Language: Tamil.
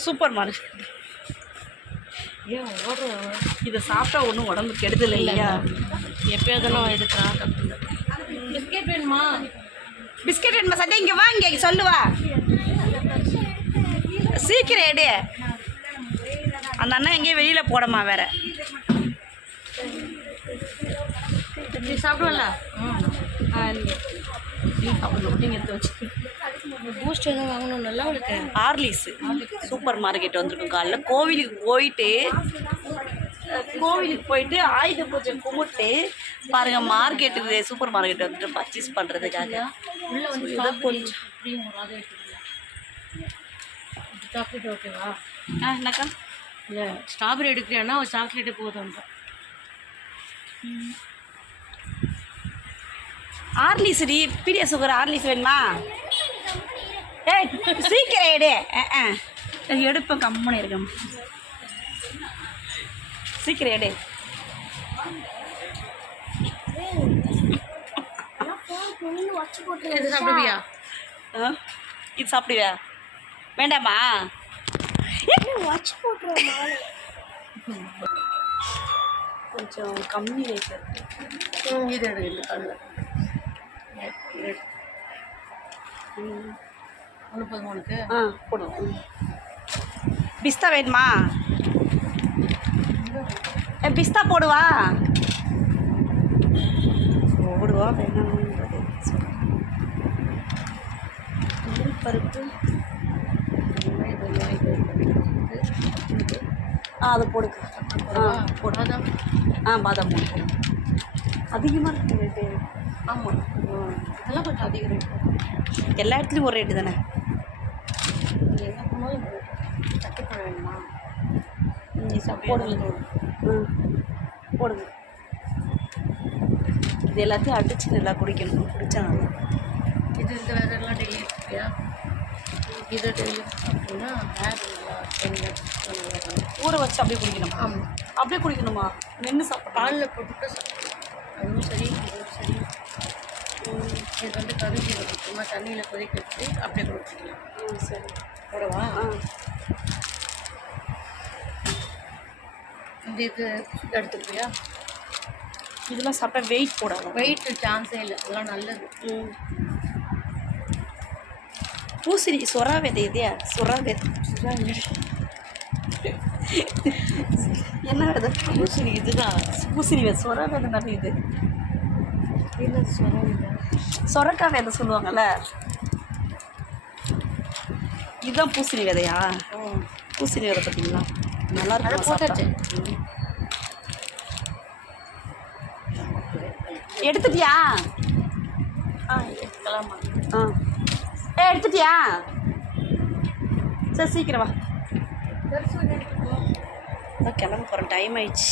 சூப்பர் மார்க்கெட் ஏன் ஓடுற? இதை சாப்பிட்டா ஒன்றும் உடம்பு கெடுதல் இல்லையா? எப்போயாவது எடுக்கிறான் பிஸ்கெட் வேணுமா? பிஸ்கெட் வேணுமா சத்யா இங்கே வா இங்கே சொல்லுவா சீக்கிரம் எடு. அந்த அண்ணன் எங்கேயும் வெளியில் போடமா வேற. நீ சாப்பிடுவல சாப்பிடணும் நீங்கள் எடுத்து வச்சு பூஸ்ட் எதுவும் வாங்கணும் நல்லா உங்களுக்கு ஆர்லிஸ் சூப்பர் மார்க்கெட் வந்திருக்கும் காலைல. கோவிலுக்கு போயிட்டு கோவிலுக்கு போயிட்டு ஆயுத பூஜை கும்பிட்டு பாருங்க மார்க்கெட்டுக்கு சூப்பர் மார்க்கெட் வந்துட்டு பர்ச்சேஸ் பண்ணுறதுக்காக அதை சாக்லேட் ஓகேவா ஆ என்னக்கா? இல்லை ஸ்ட்ராபெரி எடுக்கிறியானா ஒரு சாக்லேட்டு போதும் ஆர்லிஸ் டி பீடியா சுகர் ஆர்லிஸ் வேணுமா? ஏய் சீக்கிரம் எடு. இது எடுப்பேன் கம்முன்னு இருக்கேன் சீக்கிரம் எடு. இது சாப்பிடுவியா? ஆ? இது சாப்பிடுவியா? வேண்டாமா? கொஞ்சம் கம்மி ரேட்டு இது எடு இந்த கல்லில் ஒன்று போதும் உனக்கு ஆ. போடுவோம். பிஸ்தா வேணுமா? ஏ பிஸ்தா போடுவா? போடுவா வேணாம் பருப்பு. ஆ அது போடுங்க ஆ போடு ஆ பாதாம் போடு. அதிகமாக இருக்கு ரேட்டு ஆமாம் அதெல்லாம் கொஞ்சம் அதிக ரேட் எல்லா இடத்துலையும் ஒரு ரேட்டு தானே? நீங்கள் எங்கே போனாலும் தட்டுப்பழம் வேணுமா? நீ போடுங்க ம் போடுங்க. இது எல்லாத்தையும் அடிச்சு நல்லா குடிக்கணும். குடிச்சா நல்லா இது இந்த வேற எல்லாம் டெய்லி இருக்கியா? இதை டெய்லி அப்படின்னா இருக்கும். ஊற வச்சு அப்படியே குடிக்கணுமா? ஆமாம் அப்படியே குடிக்கணுமா? நின்று சாப்பிட்டா பாலில் போட்டுட்டு அதுவும் சரி இதுவும் சரி. இது வந்து கருஞ்சீரகம் சும்மா தண்ணியில் கொதிக்க வச்சு அப்படியே குடிச்சிக்கலாம் ம் சரி. போடவா? ஆ. இந்த இது எடுத்துக்கிறியா இதெல்லாம் சாப்பிட்டா வெயிட் போடாத? வெயிட் சான்ஸே இல்லை. அதெல்லாம் நல்லது. ம். பூசணி சொரா விதை இதே சொரா விதை. என்ன விதை? பூசணி இதுதான். பூசணி விதை. சொரா விதை நிறைய இது? இல்லை சொல்லுங்க சொரக்காய் விதை சொல்லுவாங்கல்ல? இதுதான் பூசணி விதையா? பூசணி விதை பார்த்தீங்களா? நல்லா இருக்கும். எடுத்துட்டியா? ஆ எடுத்துக்கலாமா ஆ. ஏ எடுத்துட்டியா? சரி சீக்கிரம் வா. கிளம்ப போகிறேன் டைம் ஆயிடுச்சு.